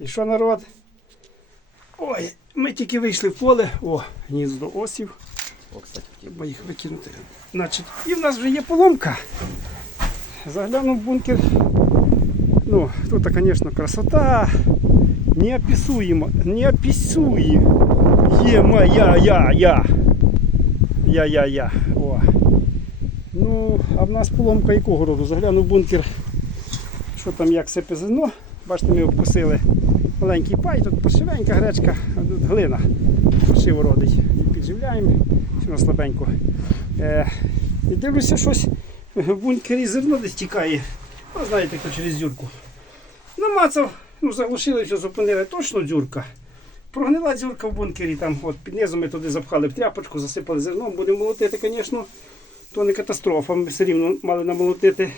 І що народ? Ой, ми тільки вийшли в поле. О, гніздо осів. О, кстати. Треба їх викинути. Значить, і в нас вже є поломка. Заглянув в бункер. Ну, тут, звісно, красота. Неописуємо, неописуємо. Є моя, я, я. Я, я, я. О. Ну, а в нас поломка якого роду? Заглянув в бункер. Що там, як сипе зерно. Бачите, ми обкусили маленький пай, тут пошивенька гречка, тут глина. Пошиво родить. Підживляємо, що на слабенько. Е, дивлюся, щось в бункері зерно десь тікає. Ну, знаєте, хто через дзюрку. Намацав, ну заглушили, все зупинили, точно дзюрка. Прогнила дзюрка в бункері, там от під низом ми туди запхали в тряпочку, засипали зерном, будемо молотити, звісно, то не катастрофа. Ми все рівно мали намолотити.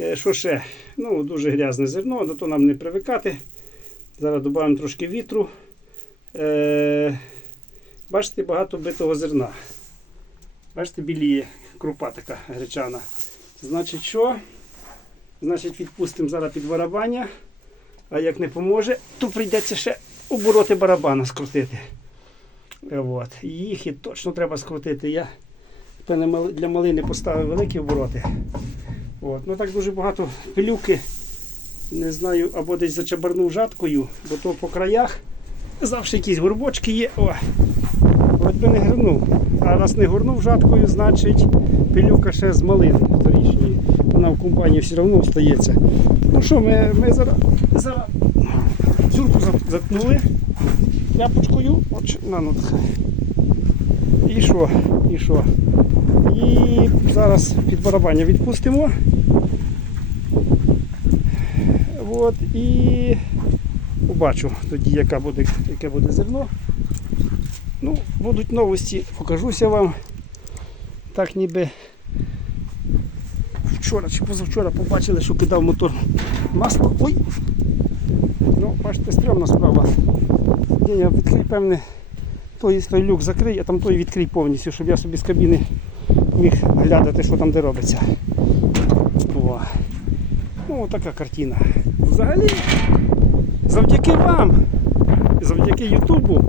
Е, Що ще? Ну, дуже грязне зерно, до того нам не привикати. Зараз додаємо трошки вітру. Е, бачите, багато битого зерна. Бачите, біліє крупа така гречана. Значить, що? Значить, відпустимо зараз під барабання. А як не поможе, то прийдеться ще обороти барабана скрутити. Е, От. Їх і точно треба скрутити. Я для малини поставив великі обороти. От. Ну так дуже багато пилюки. Не знаю, або десь зачабарнув жаткою, бо то по краях завжди якісь горбочки є. О, От би не горнув. А раз не горнув жаткою, значить пилюка ще з малин торічньої. Вона в компанії все одно остається. Ну що, ми, ми зараз, зараз дзюрку за- заткнули ляпочкою. От, на, ну. І що? І що? І зараз під барабання відпустимо. От, і побачу тоді, яка буде, яке буде зерно. Ну, будуть новості, покажуся вам. Так ніби вчора чи позавчора побачили, що кидав мотор масло. Ой! Ну, бачите, стрьомна справа. Я відкрий, певне, той, той люк закрий, а там той відкрий повністю, щоб я собі з кабіни міг глядати, що там де робиться. О. Ну, така картина. Взагалі, завдяки вам, завдяки Ютубу,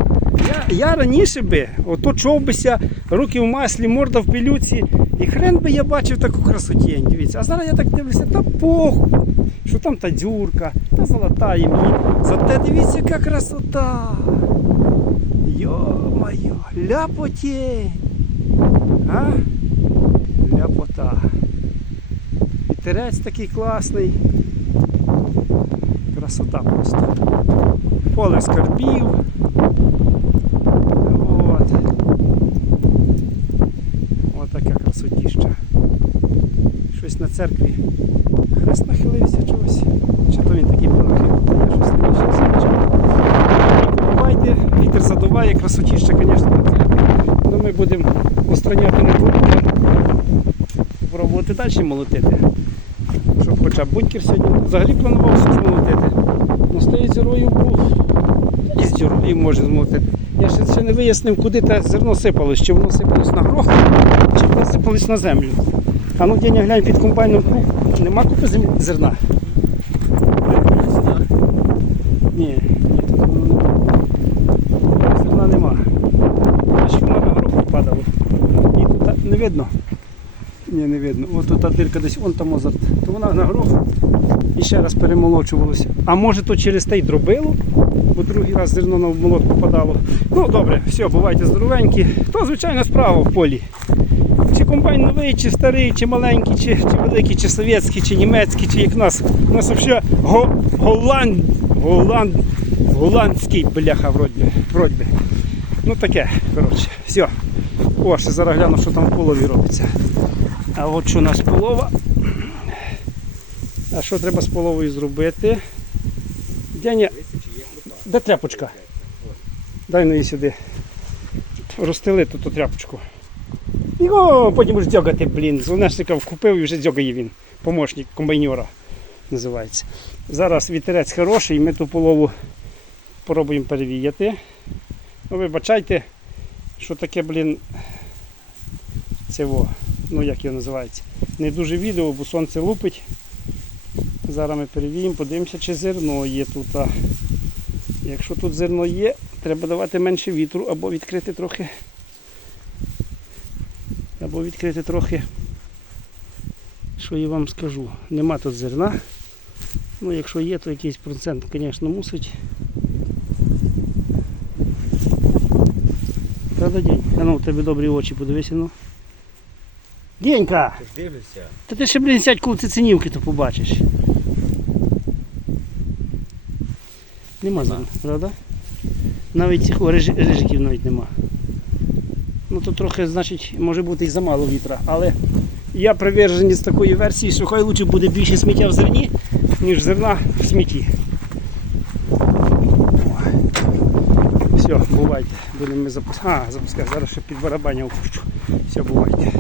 я, я раніше би ото човбися, руки в маслі, морда в пилюці, і хрен би я бачив таку красотень. Дивіться. А зараз я так дивлюся, та похуй, що там та дзюрка, та золотає мені. Зате дивіться, яка красота. Йо-моє, ляпотень. А? Ляпота. Вітерець такий класний. Красота просто. Поле скарбів. От. От така красотіща. Щось на церкві. Хрест нахилився чогось. Чи то він такий понахилився, щось не. Бувайте, вітер задуває, красотіща, звісно, на. Ну ми будемо устраняти будемо. Пробувати далі молотити. Щоб хоча б бункер сьогодні взагалі планувався змолотити. Ну, з тією зірою був. І з зірою може змолотити. Я ще, ще не вияснив, куди те зерно сипалось. Чи воно сипалось на горох, чи воно сипалось на землю. А ну Деня, глянь під комбайном круг. Нема купи землі зерна. Ні, ні, тут воно. Зерна нема. Значить воно на горох падало. І тут не видно. Ні, не видно. Тут та дирка десь, вон там озерт. То вона на і ще раз перемолочувалося. А може то через те й дробило, бо другий раз зерно на молот попадало. Ну добре, все, бувайте здоровенькі. То звичайна справа в полі. Чи комбайн новий, чи старий, чи маленький, чи, чи великий, чи совєтський, чи німецький, чи як в нас. У нас взагалі го, голланд, голланд, голландський бляха вроді. вроді. Ну таке, коротше, все. О, ще зараз гляну, що там в полові робиться. А от що у нас полова. А що треба з половою зробити? Дяня, де тряпочка? Дай ну її сюди. Розстели тут ту тряпочку. Його потім будеш дзьогати, блін. Звонешника купив і вже дзьогає він. Помощник комбайнера називається. Зараз вітерець хороший, ми ту полову пробуємо перевіяти. Ну, вибачайте, що таке, блін, во, ну як його називається. Не дуже відео, бо сонце лупить. Зараз ми перевіємо, подивимося, чи зерно є тут. А Якщо тут зерно є, треба давати менше вітру або відкрити трохи. Або відкрити трохи. Що я вам скажу? Нема тут зерна. Ну, якщо є, то якийсь процент, звісно, мусить. Правда, день? А ну, у тебе добрі очі, подивися, ну. Денька! Ж дивишся. Та ти ще, блін, сядь, коли цицинівки, то побачиш. Нема зерна, правда? Навіть цих о, рижи- рижиків навіть нема. Ну то трохи, значить, може бути і замало вітра. Але я привержений з такої версії, що хай лучше буде більше сміття в зерні, ніж зерна в смітті. Все, бувайте. Будемо ми запускати. А, запускати. Зараз ще під барабаня включу. Все, бувайте.